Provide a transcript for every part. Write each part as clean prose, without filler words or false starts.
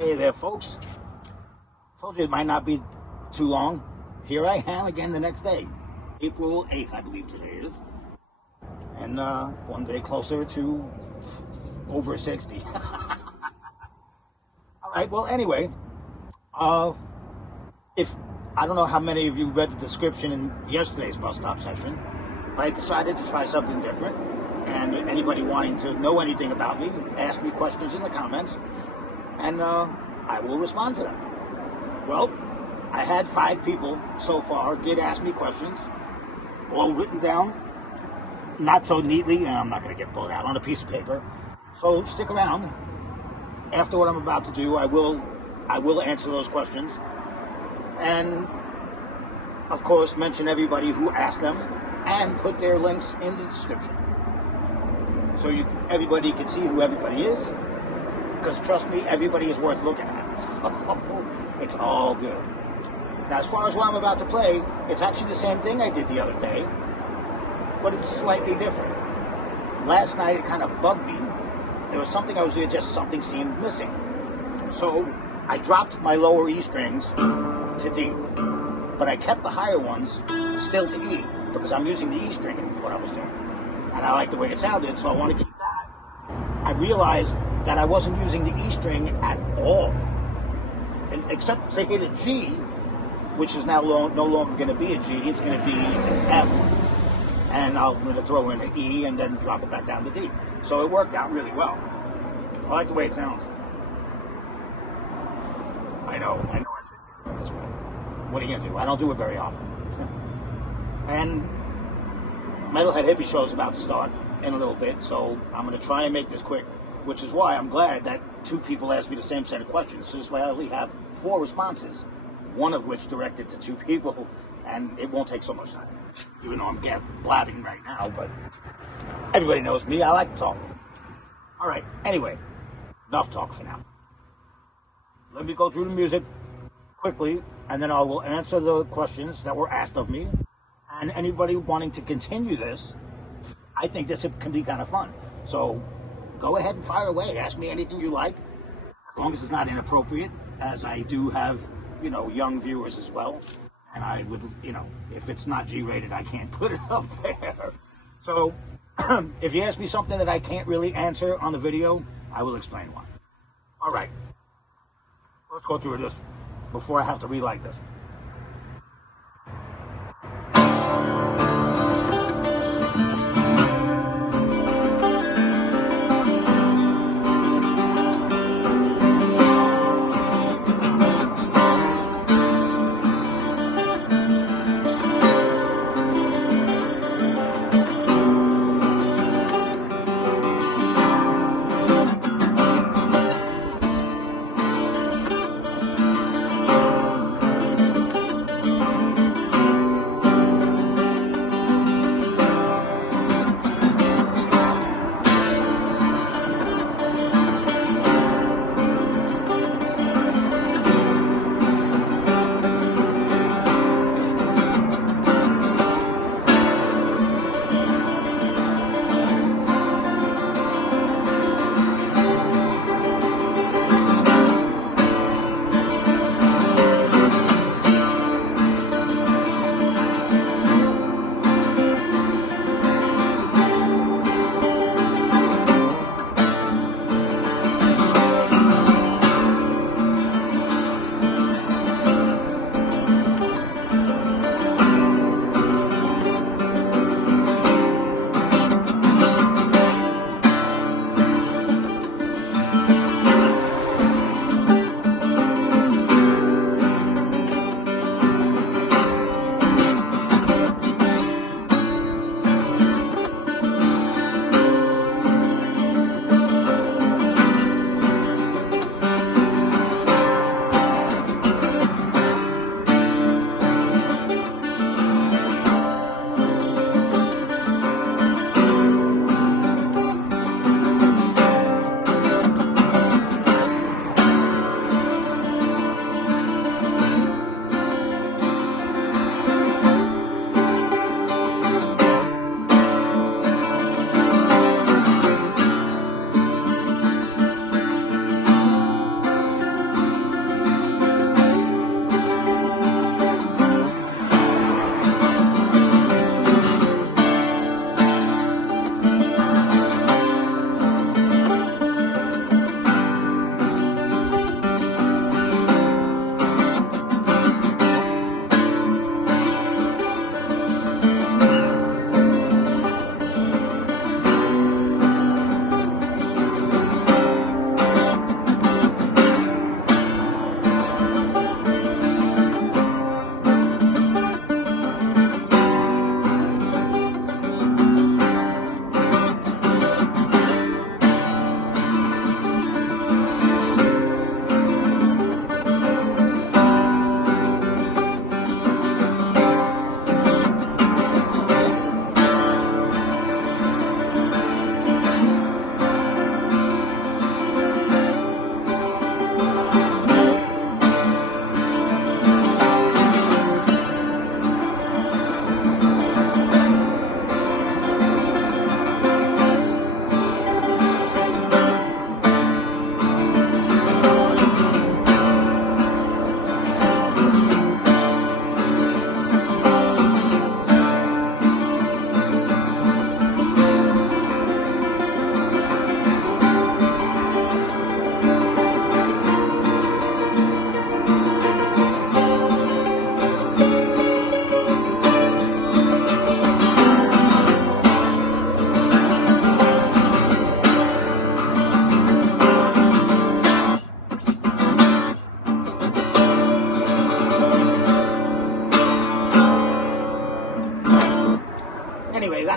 Hey there, folks. Told you it might not be too long. Here I am again the next day. April 8th, I believe today is. And one day closer to over 60. All right, well, anyway, if I don't know how many of you read the description in yesterday's bus stop session, but I decided to try something different. And anybody wanting to know anything about me, ask me questions in the comments, and I will respond to them. Well, I had 5 people so far did ask me questions, all written down, not so neatly, and I'm not going to get pulled out on a piece of paper. So stick around. After what I'm about to do, I will answer those questions, and of course mention everybody who asked them, and put their links in the description, so everybody can see who everybody is. Because trust me, everybody is worth looking at. So it's all good. Now, as far as what I'm about to play, it's actually the same thing I did the other day, but it's slightly different. Last night it kind of bugged me. There was something I was doing, just something seemed missing. So I dropped my lower E strings to D, but I kept the higher ones still to E, because I'm using the E string in what I was doing. And I like the way it sounded, so I want to keep that. I realized that I wasn't using the E string at all, and except to hit a G, which is now no longer going to be a G, it's going to be an F, and I'm going to throw in an E and then drop it back down to D. So it worked out really well. I like the way it sounds. I know I should be doing this way. What are you going to do? I don't do it very often. And Metal Head Hippie show is about to start in a little bit, so I'm going to try and make this quick, which is why I'm glad that 2 people asked me the same set of questions. So this way I only have 4 responses, one of which directed to 2 people, and it won't take so much time, even though I'm blabbing right now, but everybody knows me. I like to talk. All right, anyway, enough talk for now. Let me go through the music quickly, and then I will answer the questions that were asked of me. And anybody wanting to continue this, I think this can be kind of fun. So go ahead and fire away. Ask me anything you like, as long as it's not inappropriate, as I do have, young viewers as well. And I would, if it's not G-rated, I can't put it up there. So if you ask me something that I can't really answer on the video, I will explain why. All right. Let's go through this before I have to relight this.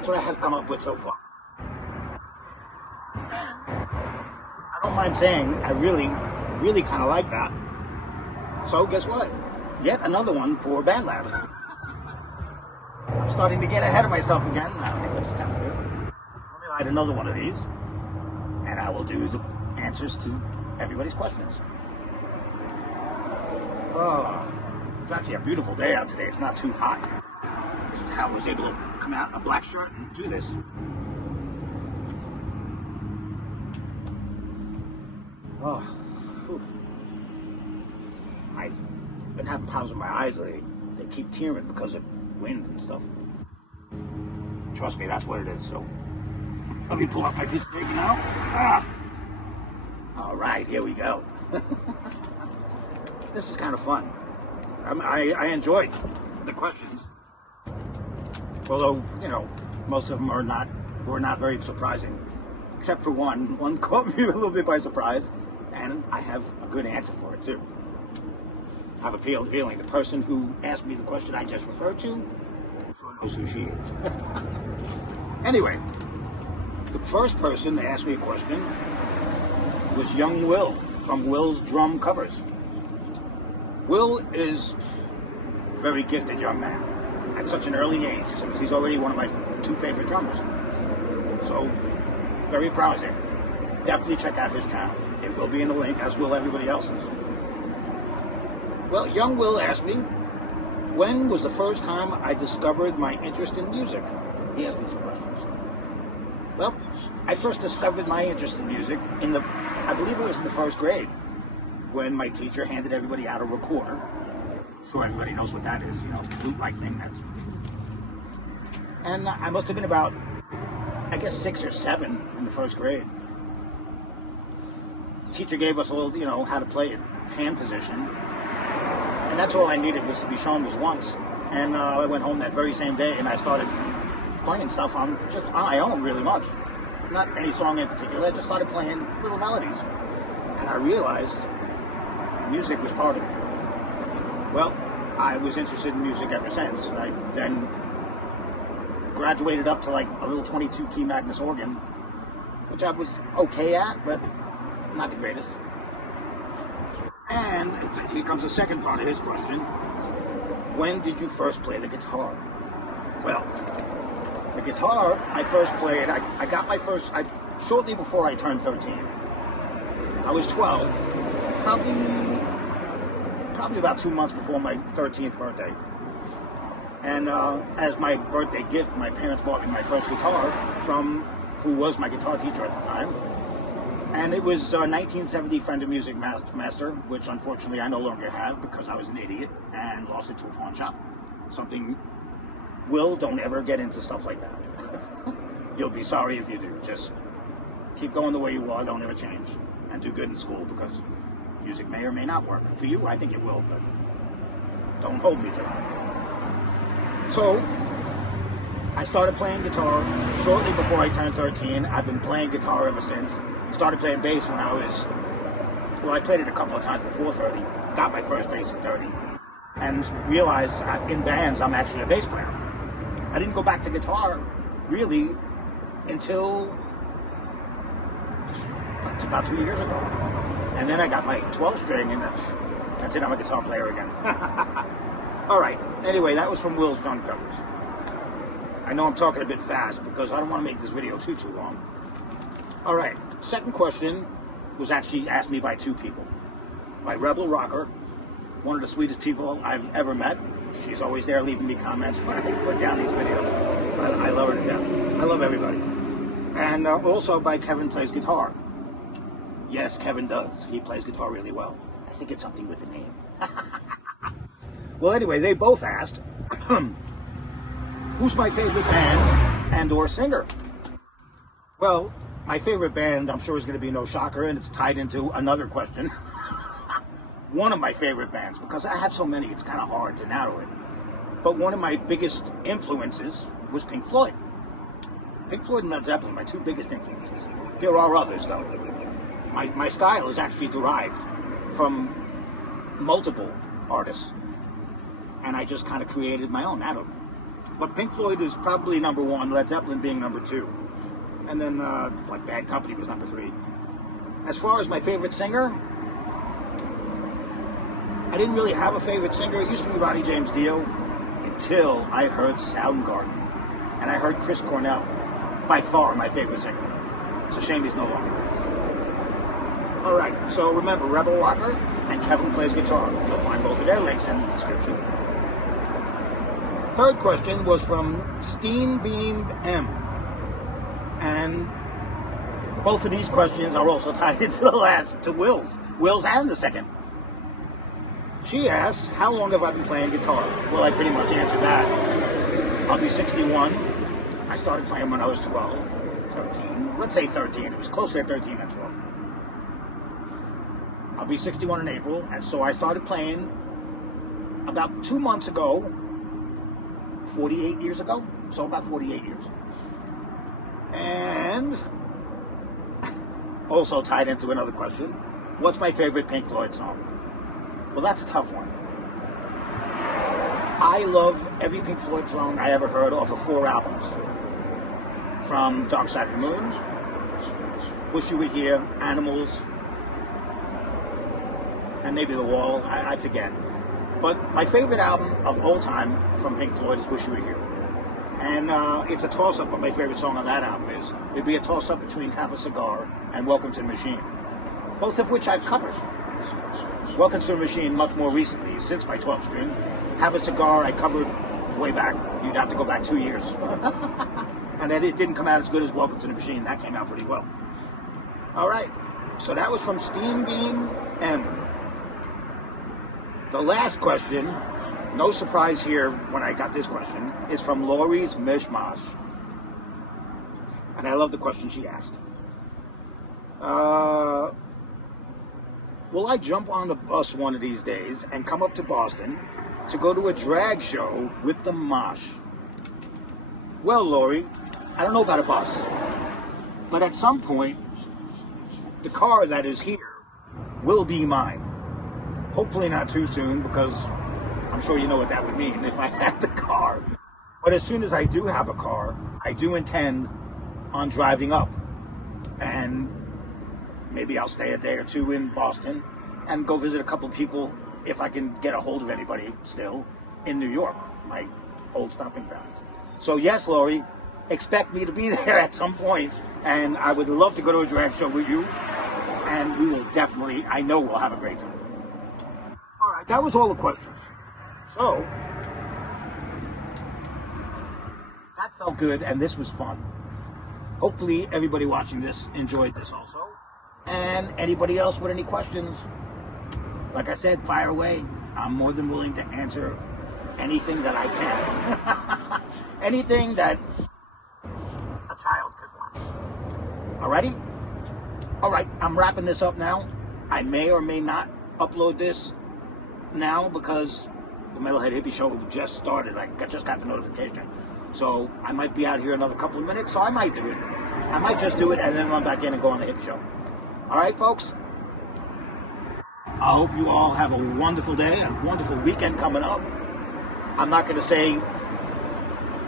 that's what I have come up with so far. I don't mind saying I really, really kind of like that. So guess what? Yet another one for Band Lab. I'm starting to get ahead of myself again. I think that's time to do. Let me light another one of these, and I will do the answers to everybody's questions. Oh, it's actually a beautiful day out today. It's not too hot. This is how I was able to come out in a black shirt and do this. Oh, whew. I've been having problems with my eyes lately. They keep tearing because of wind and stuff. Trust me, that's what it is. So, let me pull out my piece of paper now. Ah. All right, here we go. This is kind of fun. I enjoyed the questions. Although, you know, most of them were not very surprising. Except for one. One caught me a little bit by surprise. And I have a good answer for it, too. I have a feeling the person who asked me the question I just referred to knows who she is. Anyway, the first person to ask me a question was young Will from Will's Drum Covers. Will is a very gifted young man at such an early age. He's already one of my 2 favorite drummers. So, very proud of him. Definitely check out his channel. It will be in the link, as will everybody else's. Well, young Will asked me, when was the first time I discovered my interest in music? He asked me some questions. Well, I first discovered my interest in music I believe it was in the 1st grade, when my teacher handed everybody out a recorder. So everybody knows what that is, you know, flute-like thing. And I must have been about, I guess, 6 or 7 in the 1st grade. The teacher gave us a little, you know, how to play it, hand position. And that's all I needed was to be shown was once. And I went home that very same day and I started playing stuff just on my own, really much. Not any song in particular, I just started playing little melodies. And I realized music was part of me. Well, I was interested in music ever since. I then graduated up to like a little 22-key Magnus organ, which I was okay at, but not the greatest. And here comes the second part of his question. When did you first play the guitar? Well, the guitar I first played, I got my first, shortly before I turned 13. I was 12, probably about 2 months before my 13th birthday. And as my birthday gift, my parents bought me my first guitar from who was my guitar teacher at the time. And it was a 1970 Fender Music Master, which unfortunately I no longer have because I was an idiot and lost it to a pawn shop. Something, Will, don't ever get into stuff like that. You'll be sorry if you do. Just keep going the way you are, don't ever change. And do good in school because music may or may not work. For you, I think it will, but don't hold me to that. So, I started playing guitar shortly before I turned 13. I've been playing guitar ever since. Started playing bass when I played it a couple of times before 30. Got my first bass at 30. And realized in bands I'm actually a bass player. I didn't go back to guitar, really, until about 2 years ago. And then I got my 12 string, and that's it, I'm a guitar player again. Alright, anyway, that was from Will's Drum Covers. I know I'm talking a bit fast, because I don't want to make this video too long. Alright, second question was actually asked me by 2 people. By Rebel Rocker, one of the sweetest people I've ever met. She's always there leaving me comments when I put down these videos. I love her to death. I love everybody. And also by Kevin Plays Guitar. Yes, Kevin does. He plays guitar really well. I think it's something with the name. Well, anyway, they both asked, who's my favorite band and or singer? Well, my favorite band, I'm sure, is going to be no shocker, and it's tied into another question. One of my favorite bands, because I have so many, it's kind of hard to narrow it. But one of my biggest influences was Pink Floyd. Pink Floyd and Led Zeppelin, my 2 biggest influences. There are others, though. My style is actually derived from multiple artists, and I just kind of created my own out of them. but Pink Floyd is probably number 1, Led Zeppelin being number 2. And then, like, Bad Company was number 3. As far as my favorite singer, I didn't really have a favorite singer. It used to be Ronnie James Dio until I heard Soundgarden. And I heard Chris Cornell. By far my favorite singer. It's a shame he's no longer with us. Alright, so remember, Rebel Rocker and Kevin plays guitar. You'll find both of their links in the description. Third question was from Steenbeam M. And both of these questions are also tied into the last, to Will's and the second. She asks, how long have I been playing guitar? Well, I pretty much answered that. I'll be 61. I started playing when I was 12, 13. Let's say 13. It was closer to 13 than 12. I'll be 61 in April, and so I started playing about 2 months ago, 48 years ago, so about 48 years. And also tied into another question, what's my favorite Pink Floyd song? Well, that's a tough one. I love every Pink Floyd song I ever heard off of 4 albums. From Dark Side of the Moon, Wish You Were Here, Animals, and maybe The Wall, I forget. But my favorite album of all time from Pink Floyd is Wish You Were Here. And it's a toss-up what my favorite song on that album is. It'd be a toss-up between Have a Cigar and Welcome to the Machine, both of which I've covered. Welcome to the Machine much more recently, since my 12 string. Have a Cigar I covered way back. You'd have to go back 2 years. And then it didn't come out as good as Welcome to the Machine. That came out pretty well. Alright, so that was from Steenbeam M. The last question, no surprise here when I got this question, is from Laurie's Mishmosh. And I love the question she asked. Will I jump on the bus one of these days and come up to Boston to go to a drag show with the Mosh? Well, Laurie, I don't know about a bus, but at some point, the car that is here will be mine. Hopefully not too soon, because I'm sure you know what that would mean if I had the car. But as soon as I do have a car, I do intend on driving up. And maybe I'll stay a day or two in Boston and go visit a couple of people, if I can get a hold of anybody still, in New York, my old stomping grounds. So yes, Laurie, expect me to be there at some point, and I would love to go to a drag show with you, and we will definitely, I know we'll have a great time. Alright, that was all the questions. So, that felt good, and this was fun. Hopefully everybody watching this enjoyed this also. And anybody else with any questions, like I said, fire away. I'm more than willing to answer anything that I can. Anything that a child could watch. Alrighty? Alright, I'm wrapping this up now. I may or may not upload this now because the Metal Head Hippie show just started. I just got the notification. So I might be out here another couple of minutes, so I might do it. I might just do it and then run back in and go on the Hippie show. Alright, folks? I hope you all have a wonderful day, a wonderful weekend coming up. I'm not going to say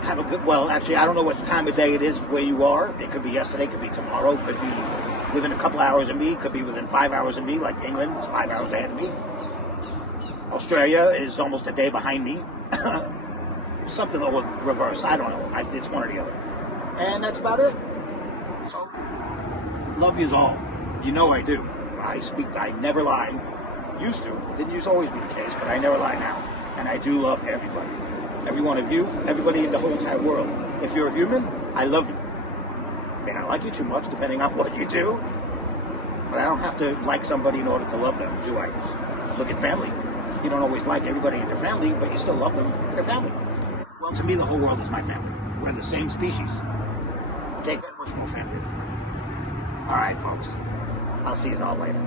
have a good, well, actually, I don't know what time of day it is where you are. It could be yesterday, it could be tomorrow, it could be within a couple hours of me, it could be within 5 hours of me, like England is 5 hours ahead of me. Australia is almost a day behind me. Something that will reverse, I don't know. It's one or the other. And that's about it. So, love yous all. You know I do. I never lie. Used to. Didn't used to always be the case, but I never lie now. And I do love everybody. Every one of you, everybody in the whole entire world. If you're a human, I love you. May not like you too much, depending on what you do. But I don't have to like somebody in order to love them, do I? Look at family. You don't always like everybody in your family, but you still love them. They're family. Well, to me, the whole world is my family. We're the same species. Can't get much more family than that. All right, folks. I'll see you all later.